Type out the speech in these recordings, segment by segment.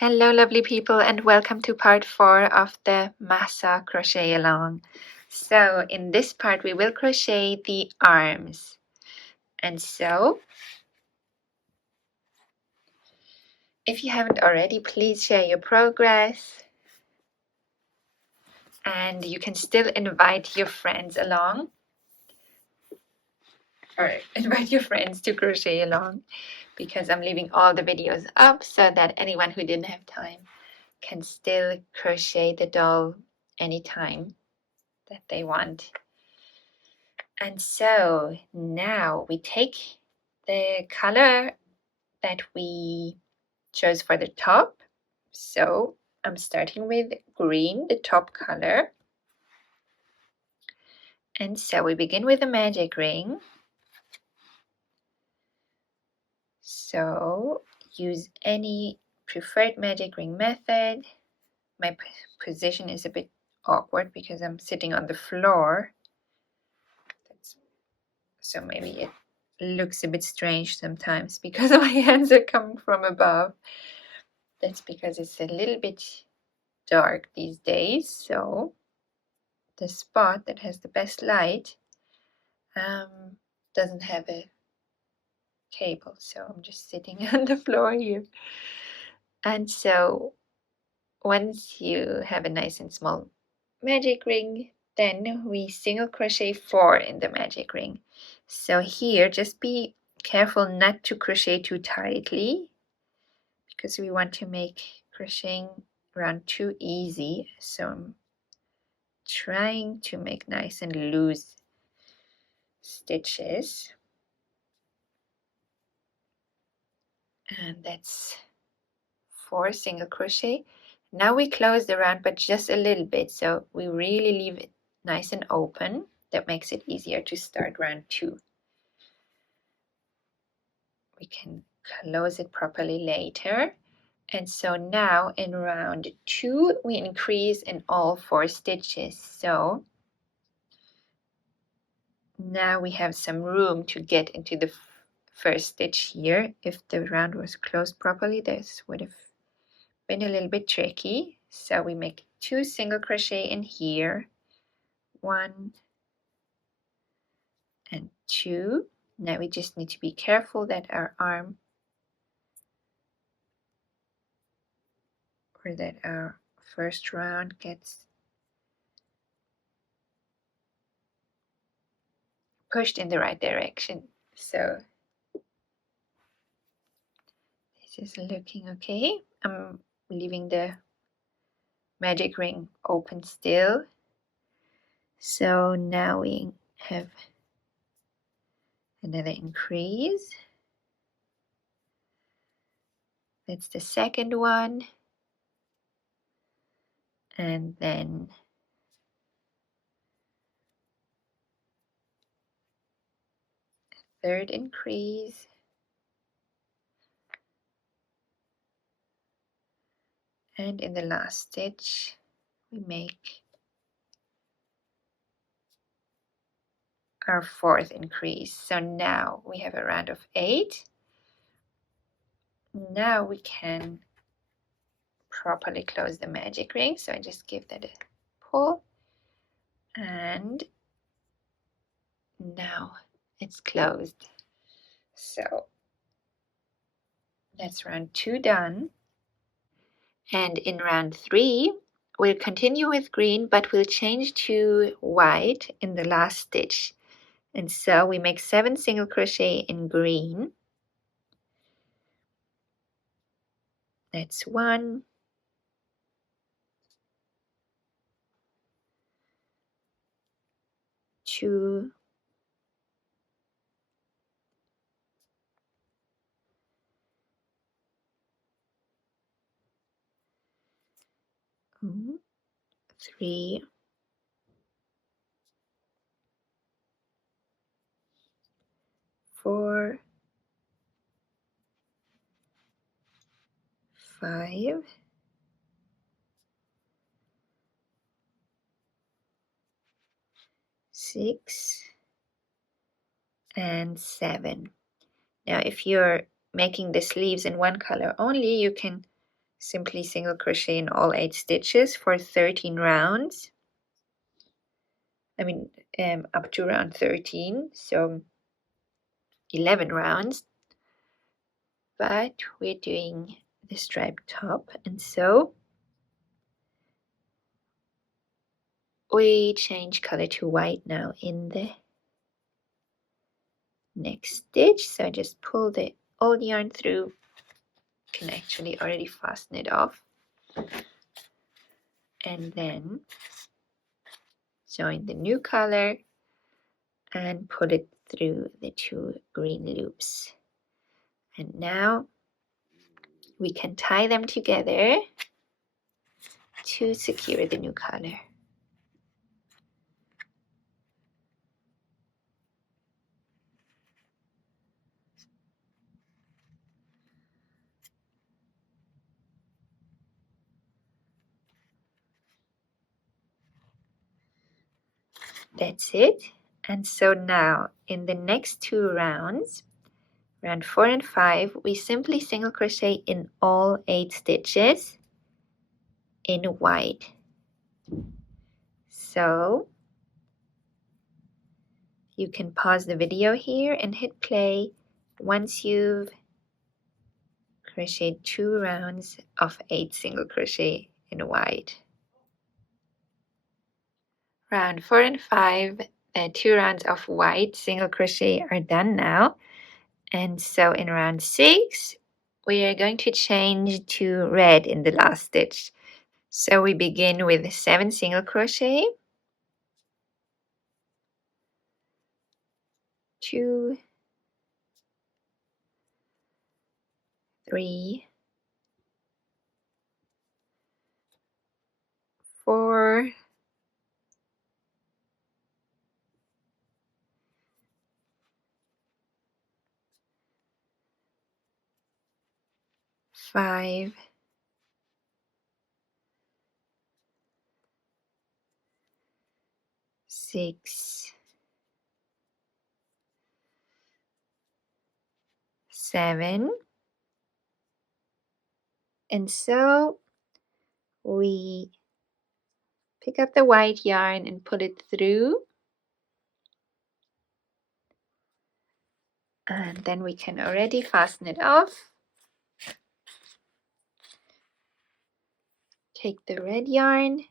Hello lovely people, and welcome to part 4 of the Mahsa crochet along. So in this part we will crochet the arms, and so if you haven't already, please share your progress, and you can still invite your friends along, or invite your friends to crochet along, because I'm leaving all the videos up so that anyone who didn't have time can still crochet the doll anytime that they want. And so now we take the color that we chose for the top. So I'm starting with green, the top color. And so we begin with the magic ring. So use any preferred magic ring method. My position is a bit awkward because I'm sitting on the floor. So maybe it looks a bit strange sometimes because my hands are coming from above. That's because it's a little bit dark these days, so the spot that has the best light doesn't have a cable, so I'm just sitting on the floor here. And so once you have a nice and small magic ring, then we single crochet 4 in the magic ring. So here just be careful not to crochet too tightly, because we want to make crocheting around too easy. So I'm trying to make nice and loose stitches, and that's 4 single crochet. Now we close the round, but just a little bit, so we really leave it nice and open. That makes it easier to start round 2. We can close it properly later. And so now in round 2 we increase in all 4 stitches. So now we have some room to get into the first stitch here. If the round was closed properly, this would have been a little bit tricky. So we make 2 single crochet in here, 1 and 2. Now we just need to be careful that our arm, or that our first round gets pushed in the right direction. So this is looking okay. I'm leaving the magic ring open still. So now we have another increase. That's the second one. And then third increase. And in the last stitch, we make our 4th increase. So now we have a round of 8. Now we can properly close the magic ring. So I just give that a pull, and now it's closed. So that's round 2 done. And in round 3, we'll continue with green, but we'll change to white in the last stitch. And so we make 7 single crochet in green. That's 1, 2, 3, 4, 5, 6, and 7. Now if you're making the sleeves in one color only, you can simply single crochet in all 8 stitches for 13 rounds. I mean up to round 13, so 11 rounds, but we're doing the striped top, and so we change color to white now in the next stitch. So I just pull the old yarn through, can actually already fasten it off, and then join the new color and pull it through the 2 green loops. And now we can tie them together to secure the new color. That's it. And so now in the next 2 rounds, round 4 and 5, we simply single crochet in all 8 stitches in white. So you can pause the video here and hit play once you've crocheted 2 rounds of 8 single crochet in white. Round 4 and 5, 2 rounds of white single crochet are done now. And so in round 6, we are going to change to red in the last stitch. So we begin with 7 single crochet, 2, 3, 4, 5, 6, 7, and so we pick up the white yarn and put it through, and then we can already fasten it off. Take the red yarn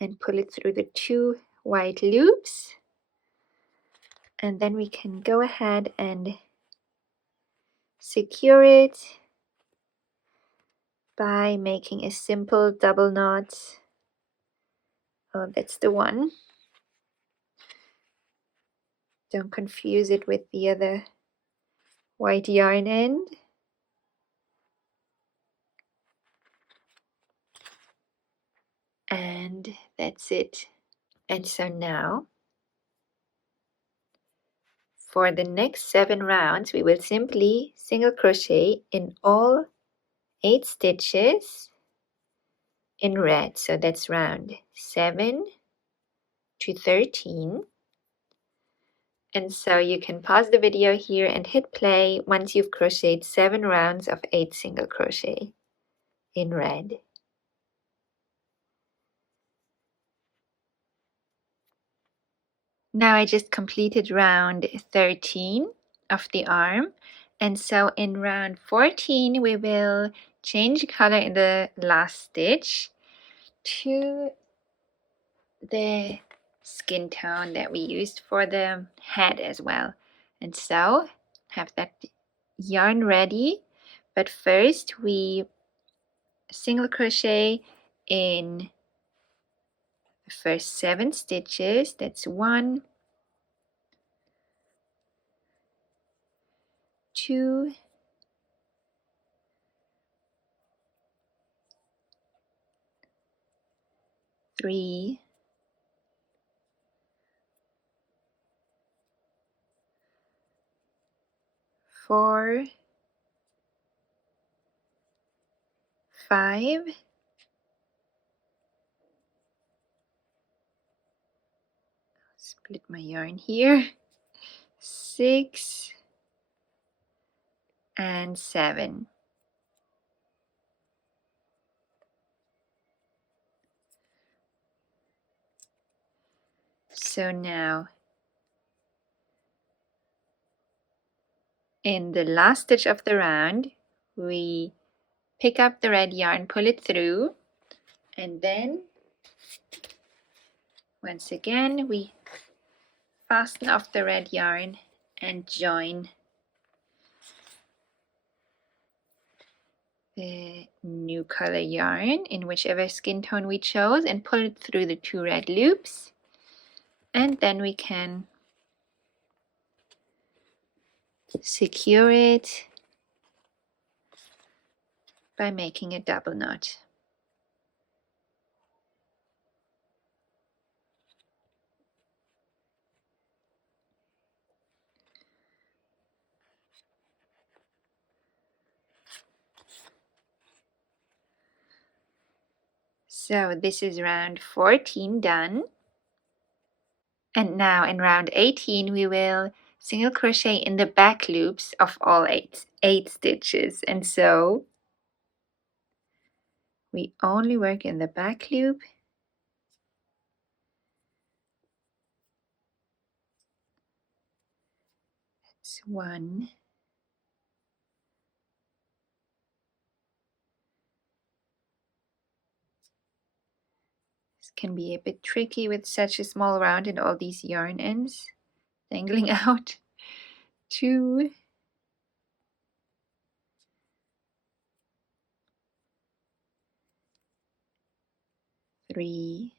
and pull it through the 2 white loops, and then we can go ahead and secure it by making a simple double knot. Oh, that's the one. Don't confuse it with the other white yarn end. And that's it. And so now, for the next 7 rounds, we will simply single crochet in all 8 stitches in red. So that's round 7 to 13. And so you can pause the video here and hit play once you've crocheted 7 rounds of 8 single crochet in red. Now I just completed round 13 of the arm, and so in round 14 we will change color in the last stitch to the skin tone that we used for the head as well. And so have that yarn ready, but first we single crochet in the first 7 stitches. That's 1, 2, 3, 4, 5, split my yarn here, 6, and 7. so now in the last stitch of the round, we pick up the red yarn, pull it through, and then once again we fasten off the red yarn and join the new color yarn in whichever skin tone we chose and pull it through the 2 red loops, and then we can secure it by making a double knot. So this is round 14 done. And now in round 18 we will single crochet in the back loops of all eight stitches. And so we only work in the back loop. That's 1. This can be a bit tricky with such a small round and all these yarn ends dangling out. 2. 3.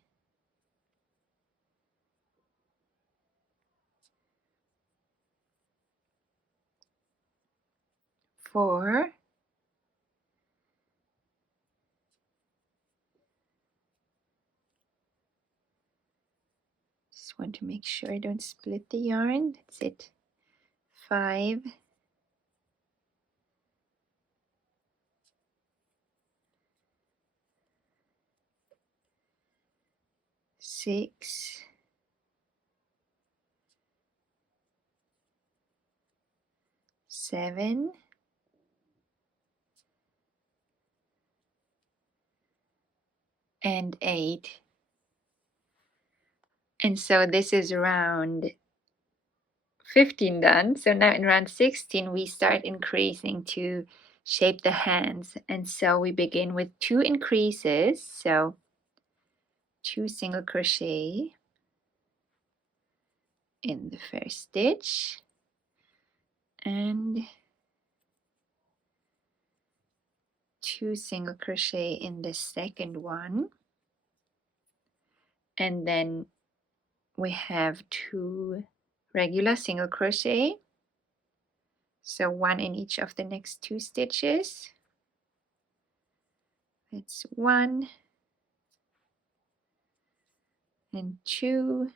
4. Just want to make sure I don't split the yarn. That's it. 5. 6. 7. And 8. And so this is round 15 done. So now in round 16 we start increasing to shape the hands, and so we begin with 2 increases. So 2 single crochet in the first stitch and 2 single crochet in the second one, and then we have 2 regular single crochet, so 1 in each of the next 2 stitches. That's 1 and 2,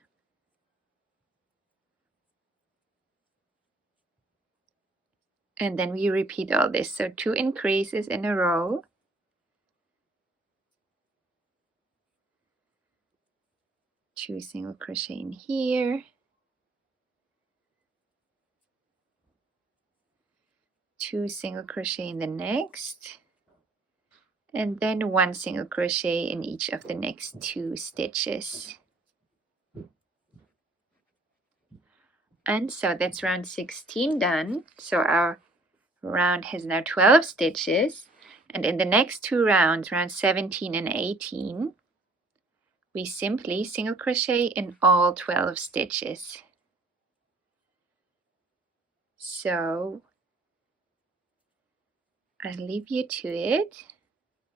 and then we repeat all this, so 2 increases in a row, 2 single crochet in here, 2 single crochet in the next, and then 1 single crochet in each of the next 2 stitches. And so that's round 16 done. So our round has now 12 stitches, and in the next 2 rounds, round 17 and 18, we simply single crochet in all 12 stitches. So I'll leave you to it.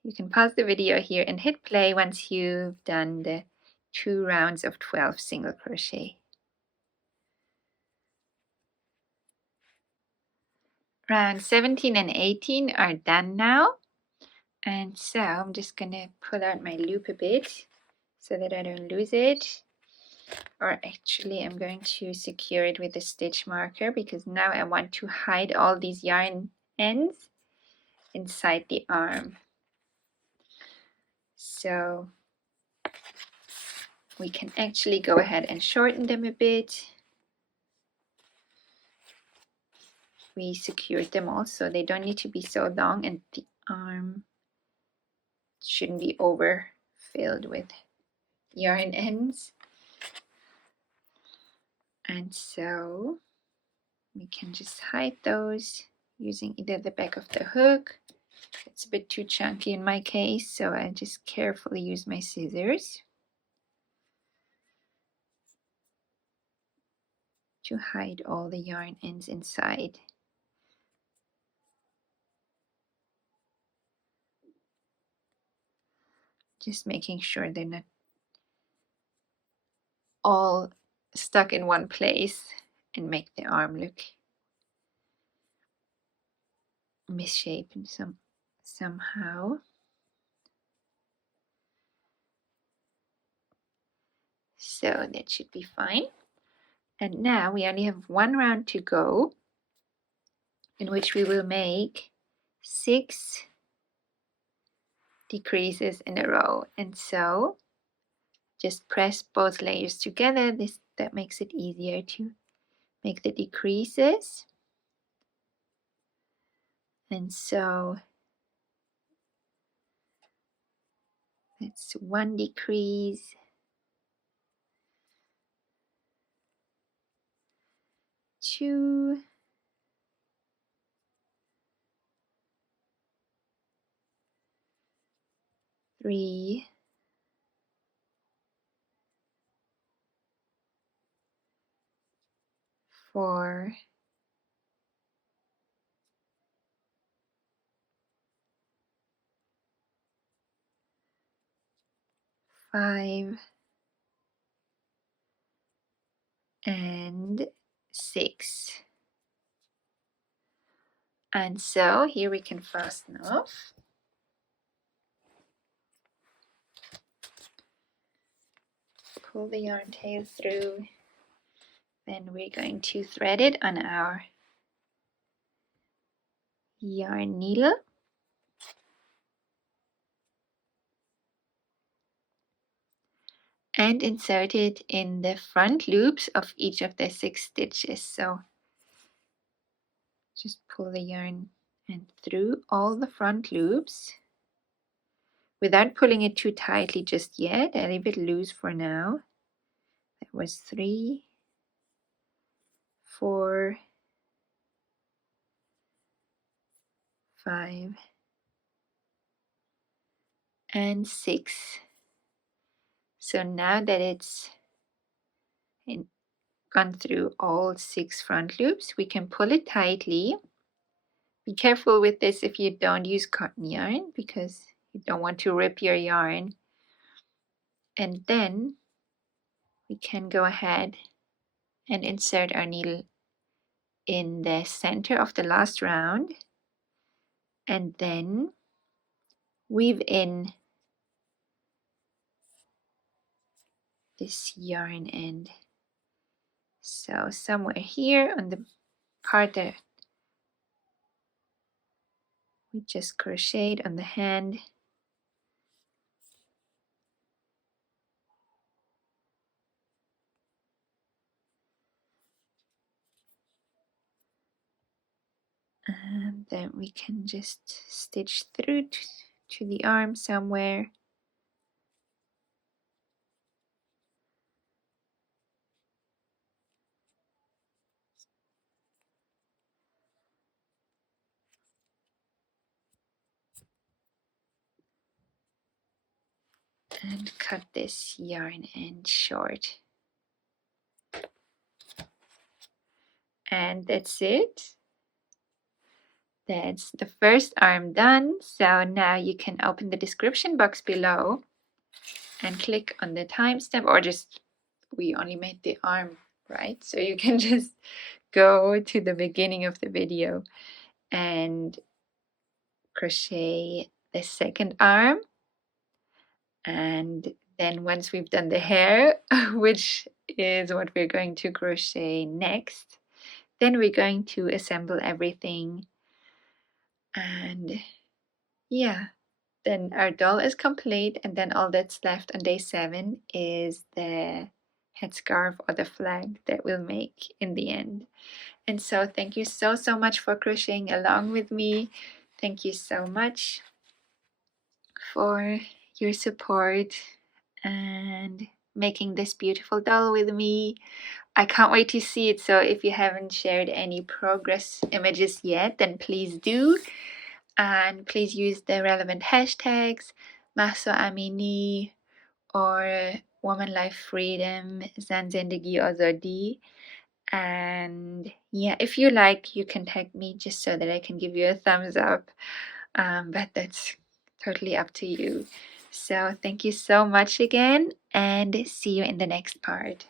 You can pause the video here and hit play once you've done the 2 rounds of 12 single crochet. Round 17 and 18 are done now. And so I'm just gonna pull out my loop a bit so that I don't lose it. Or actually I'm going to secure it with a stitch marker, because now I want to hide all these yarn ends inside the arm. So we can actually go ahead and shorten them a bit. We secured them all so they don't need to be so long, and the arm shouldn't be overfilled with yarn ends. And so we can just hide those using either the back of the hook. It's a bit too chunky in my case, so I just carefully use my scissors to hide all the yarn ends inside. Just making sure they're not all stuck in one place and make the arm look misshapen somehow. So that should be fine. And now we only have one round to go, in which we will make 6 decreases in a row. And so just press both layers together. That makes it easier to make the decreases. And so that's 1 decrease, 2, 3, 4, 5, and 6. And so here we can fasten off. Pull the yarn tail through. Then we're going to thread it on our yarn needle. And insert it in the front loops of each of the 6 stitches. So just pull the yarn and through all the front loops without pulling it too tightly just yet. I leave it loose for now. That was 3, 4, 5, and 6. So now that it's gone through all 6 front loops, we can pull it tightly. Be careful with this if you don't use cotton yarn, because you don't want to rip your yarn. And then we can go ahead and insert our needle in the center of the last round, and then weave in this yarn end. So somewhere here on the part that we just crocheted on the hand, and then we can just stitch through to the arm somewhere. And cut this yarn end short. And that's it. That's the first arm done. So now you can open the description box below and click on the timestamp, or just, we only made the arm, right? So you can just go to the beginning of the video and crochet the second arm. And then once we've done the hair, which is what we're going to crochet next, then we're going to assemble everything. And yeah, then our doll is complete, and then all that's left on day 7 is the headscarf or the flag that we'll make in the end. And so thank you so much for crocheting along with me. Thank you so much for your support, and making this beautiful doll with me. I can't wait to see it. So if you haven't shared any progress images yet, then please do. And please use the relevant hashtags, Mahsa Amini or Woman Life Freedom, Zan Zindagi Azadi. And yeah, if you like, you can tag me just so that I can give you a thumbs up. But that's totally up to you. So thank you so much again, and see you in the next part.